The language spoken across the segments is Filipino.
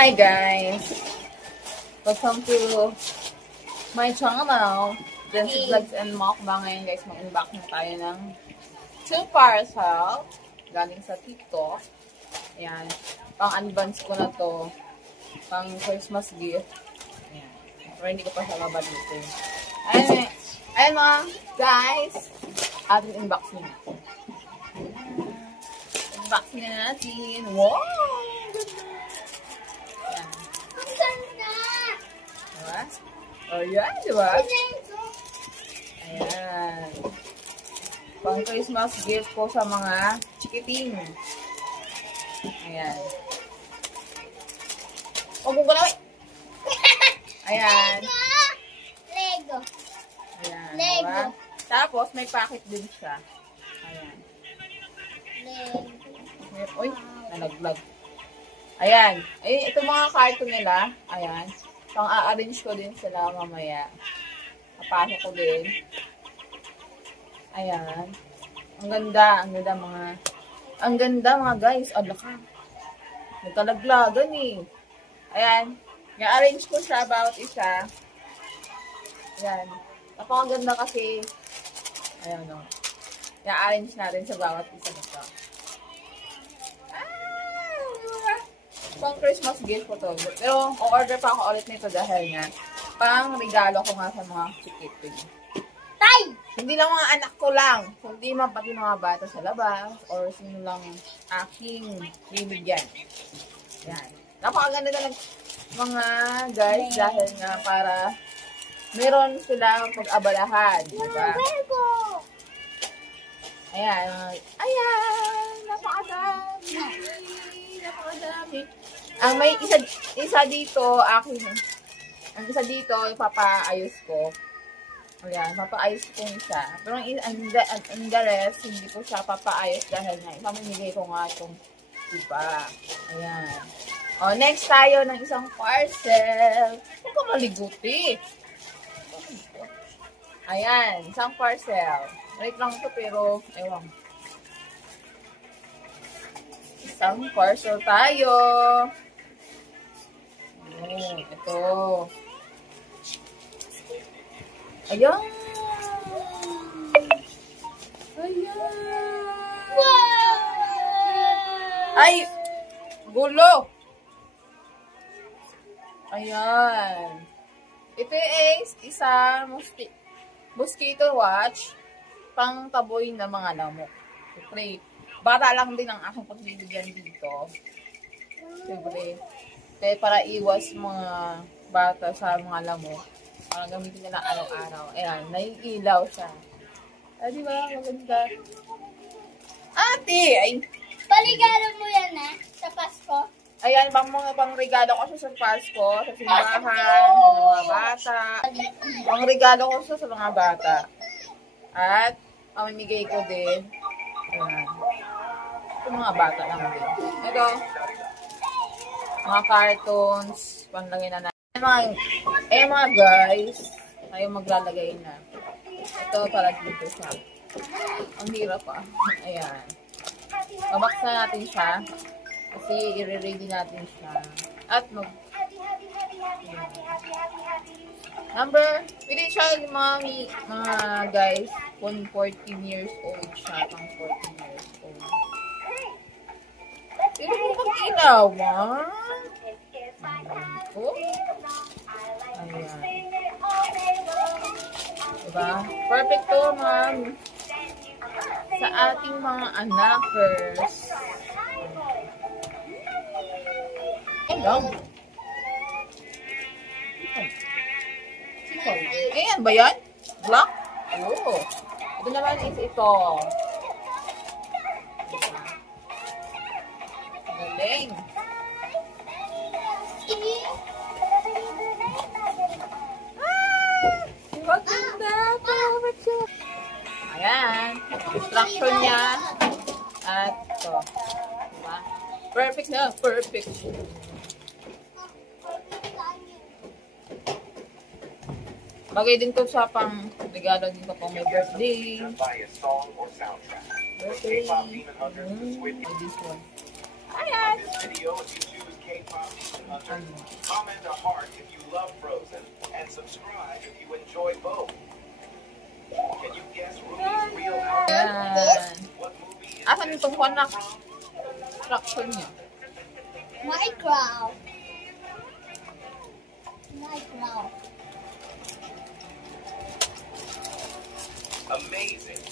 Hi guys! Welcome to my channel. This is Vlogs and Mukbang. Ngayon guys, mag-unbox na tayo ng 2 parcel galing sa TikTok. Ayan. Pang-advance ko na to. Pang Christmas gift. Ayan. Pero hindi ko pa siya mabalitin. Ayan mga guys. Ating unboxing. Unboxing na natin. Wow! Diba? Oh, yan, diba? Ayan. Pang Christmas gift ko sa mga chikiting. Ayan. Huwag ko na, ayan. Lego. Ayan, Lego. diba? Tapos, may packet din siya. Ayan. Lego. Uy, nalaglag. Ayan. Ay, ito mga cartoon nila. Ayan. Pang-a-arrange ko din sila mamaya. Kapasok ko din. Ayan. Ang ganda. Ang ganda mga guys. Ala ka. Nagkalaglagan eh. Ayan. I-arrange ko siya bawat isa. Ayan. Napakaganda kasi. Ayan o. I-arrange natin sa bawat isa nito. Pang Christmas gift ko to. Pero, o-order pa ako ulit nito dahil nga, pang regalo ko nga sa mga chikiting. Tay! Hindi lang mga anak ko lang. Hindi man pati mga bata sa labas or sino lang aking bibigyan. Yan. Napakaganda na mga guys dahil nga para meron silang pag-abalahan. Diba? Ayan. Ayan! Napakadami! Napakadami! Ang may isa dito, akin. Ang isa dito, ipapaayos ko. Ayan, papaayos ko isa. Pero ang the rest, hindi ko siya papaayos dahil nga, ipamimigay ko nga itong iba. Ayan. O, next tayo ng isang parcel. Huwag ka maliguti. Ayan, isang parcel. Wait lang ito, pero, ewan. Isang parcel tayo. Ayan, ito. Ayan. Ayan. Ay, gulo. Ayan. Ito is isang mosquito watch pang taboy na mga lamok. Siyempre, bata lang din ang aking pagbibigyan dito. Siyempre, para iwas mga bata sa mga lamok. Para gamitin nila araw-araw. Ayan, naiilaw siya. Ah, di ba? Maganda. Ate! Ay! Paligalo mo yan sa Pasko. Ayan, pang regalo ko siya sa Pasko, sa simbahan, sa mga bata. Pang regalo ko siya sa mga bata. At, pamimigay ko din. Ayan. Ito mga bata lang din. Ito, mga cartoons, panlagay na natin. Mga guys, tayo maglalagay na. Ito para dito siya. Ang hirap pa. Ayan. Babaksan natin siya. Kasi i-ready natin siya. At pwede siya yung mga guys, kung 14 years old siya, pang 14 years old. Pero mo mag-ilawan. Oh. Ayan. Diba? Perfect to, ma'am. Sa ating mga anakers. Ayan. Ayan ba yan? Black? Oh. Ito naman is ito. Galing. Maganda. Ayan. Instruction niya. At ito. Diba? Perfect na. Perfect. Bagay din to sa pang regalo din ko pang may birthday. Birthday. This one. Ayan. Ano? Comment a heart if you love Frozen and subscribe if you enjoy both. Can you guess Ruby's real outfit? Yan. What movie is Asan this itong song konak? from? Traction niya. Minecraft. Minecraft. Amazing.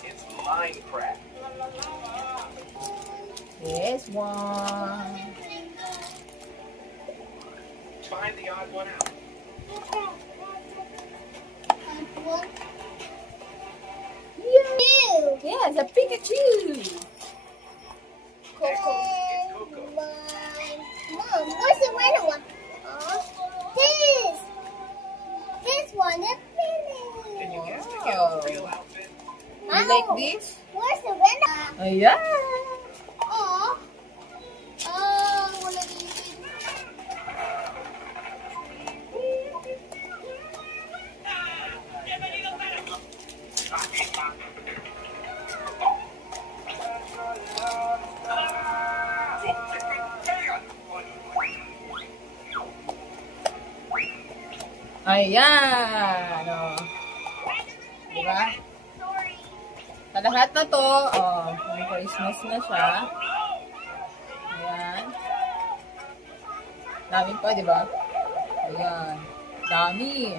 It's Minecraft. Yes, one. Find the odd one out. One. Yeah. Yes, a Pikachu. Coco. And It's Coco. one. Mom, where's the red one? This. This one is finished. Can you guess Wow. Miguel's real outfit? You like this? Where's the red one? Ayan. Oh. Oh, wala dito. Ayan. Oh. Diba? Sa lahat na to, oh, may Christmas na siya. Ayan. Dami pa, diba? Ayan. Dami.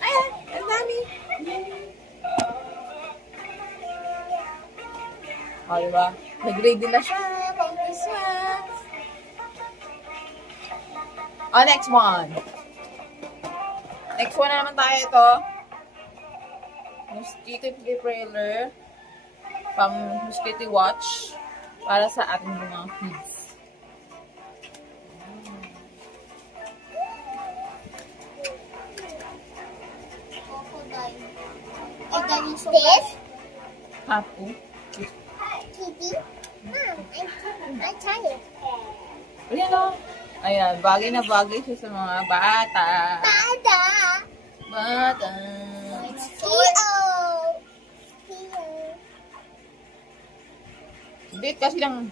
Ayan, ang dami. O, diba? Nag-ready na siya pang Christmas. O, next one. Next one na naman tayo ito. Mosquito trailer. Pang mosquito watch. Para sa ating mga kids. Crocodile. And then is this? Hapu. Kitty? Mom, I'm tired. Ayan o. Ayan, bagay na bagay siya sa mga bata. Bada. Bata. Theo. Bit kasi lang.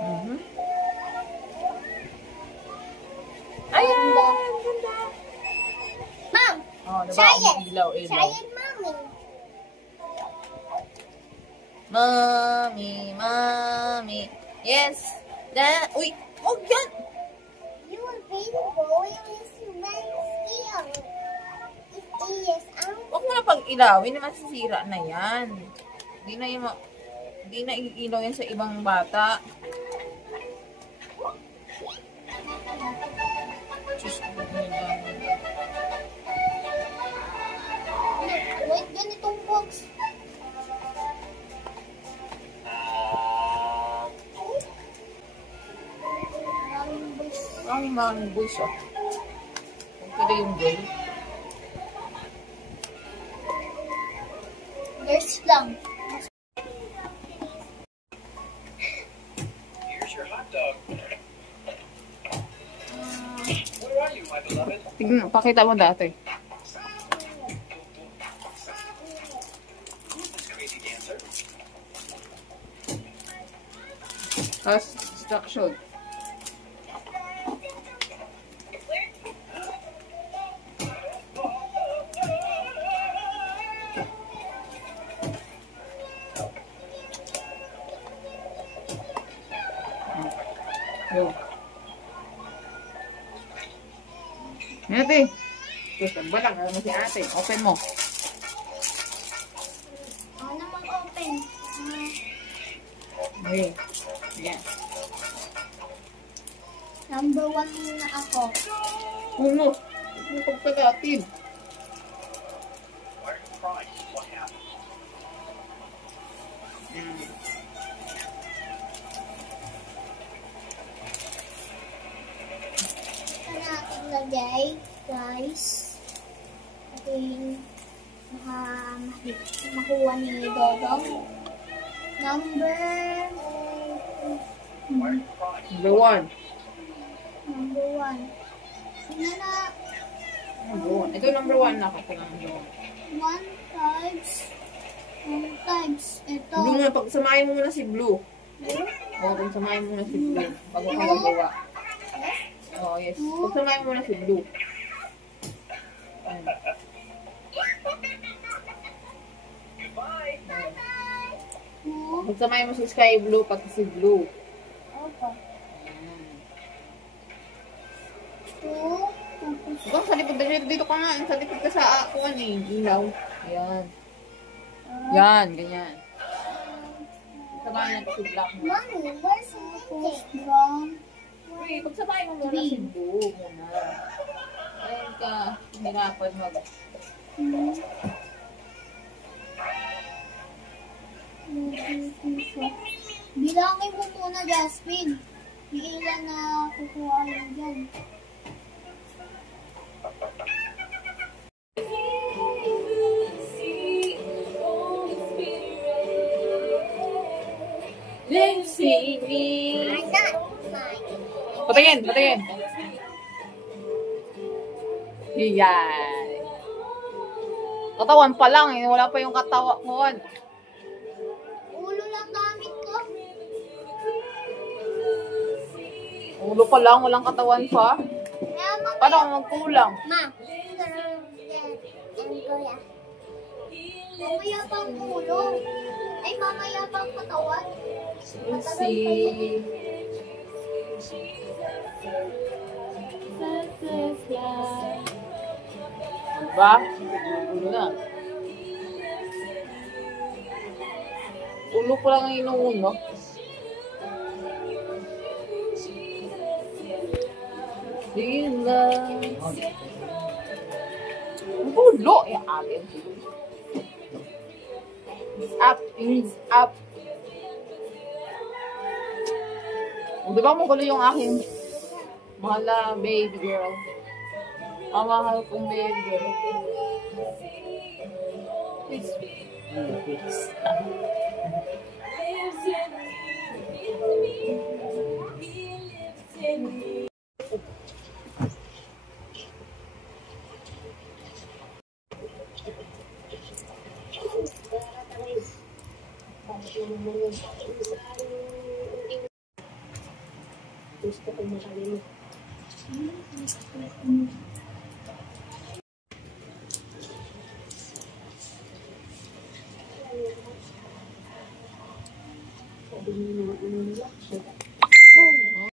Mhm. Ayan, ganda. Mom, Oh, diba? Try it. Ilaw. try it, mommy. Mommy, mommy. Yes. Uy, oh, yan. You are baby boy is red steel. It is out. Huwag mo na pag ilawin, masisira na yan. Hindi na iilaw yan sa ibang bata. Diyos ko, Wait, ganitong box. Maraming box. Maraming boys, oh. Kung pwede yung girl. Girls lang. Here's your hot dog. Where are you, my beloved? Tignan, pakita mo dati. Who's this crazy dancer? Tapos, instruction. Go. Ate. Gusto ba lang? Ano si ate? Open mo. Ako na mag-open. Okay. Yan. Number 1 muna ako. Uno. Ano pagkagatin? Why are you crying? What happened? Ito na ating lagay, guys. Ating makuha ni Dodong. Number Why are you crying? Number 1. Number 1. Sino na? Number 1. Ito number 1 na. Ito number 1 times. 1 times. Ito. 1. Blue na. Pagsamahin mo muna si Blue. Oo, pagsamahin mo muna si Blue. Bago ka magawa. Oo, yes. Pagsamahin mo muna si Blue. Ayan. Goodbye. Pagsamahin mo si Sky Blue, pati si Blue. Opo. Ayan. 2. Ikaw, sa likod dito ka nga. Sa likod ka sa akuan eh. Ilaw. Ayan. Yan, ganyan. Pagsamahin natin si Black mo. Mommy, where's the brown? Uy, pagsamahin mo muna si Blue muna. Ayun ka, hirapan mag... Bilangin mo muna, Jasmine. May ilan na kukuha mo dyan. Let's see me. I'm not mine. Patingin, patingin. Yan. Katawan pa lang eh. Wala pa yung katawan. Ulo lang gamit ko. Ulo pa lang, walang katawan pa. Kaya Paano kung magkulang? Ma, kuya. Mamaya pang ulo. Ay, mamaya pang katawan. Let's see. Diba? Ulo na. Ulo pa lang ang inuuno. Sila. Ang ulo. Yung akin. It's up. It's up. Di ba magulo yung aking mahal na baby girl? Ang mahal kong baby girl. Gusto ko masalim.